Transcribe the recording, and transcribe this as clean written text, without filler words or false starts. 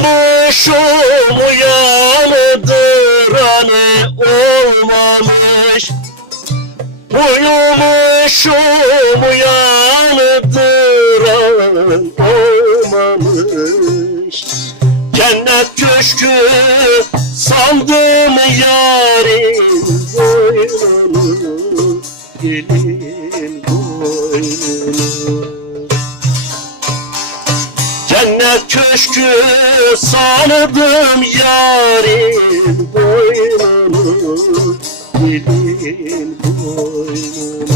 Uyumuşum uyandıranı olmamış. Uyumuşum uyandıran olmamış. Cennet köşkü sandım yarim boynunu, gelin boynunu. Cennet köşkü sandım yarim boynunu, gelin boynunu.